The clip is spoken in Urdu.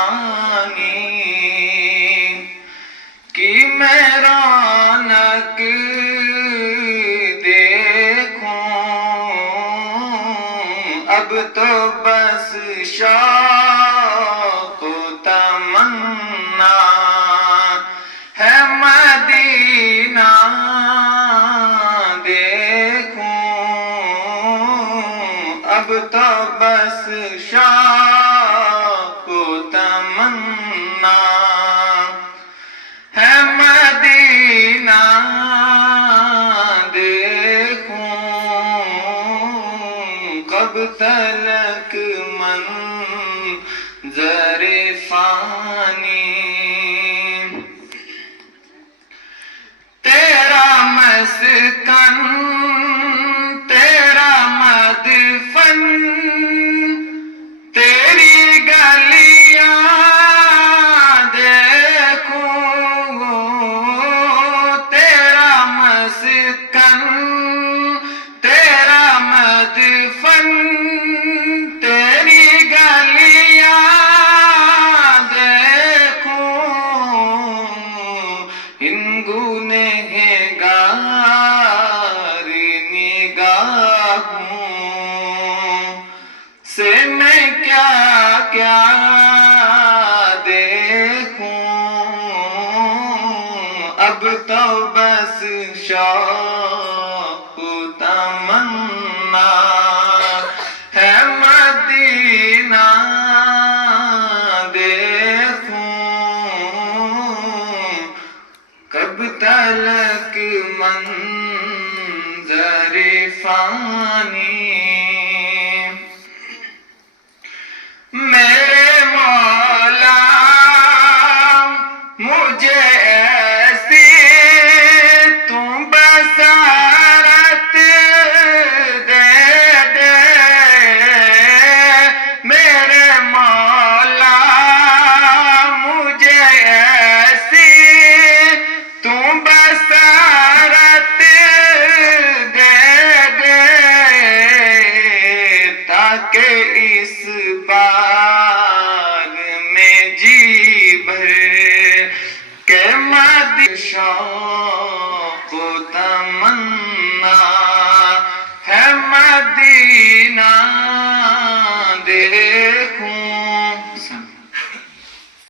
فانی کی میں رونق دیکھوں، اب تو بس شوق و تمنا ہے مدینہ دیکھوں، اب تو بس شوق و تمنا ہے مدینہ دیکھوں، کب تلک منظر فانی تیرا مسکن تیرا مدفن تیری گلیاں دیکھوں، تیرا مسکن تیرا مدفن تیری گلیاں دیکھوں، ان گنہگار نگاہوں سے میں کیا کیا دیکھوں، اب تو بس شوق و تمنا ہے مدینہ دیکھوں، کب تلک منظر فانی میرے مولا مجھے ایسی تو بصارت دے دے، میرے مولا مجھے ایسی تو بصارت دے دے، تاکہ اس باغ میں جی بھر کے مد شوق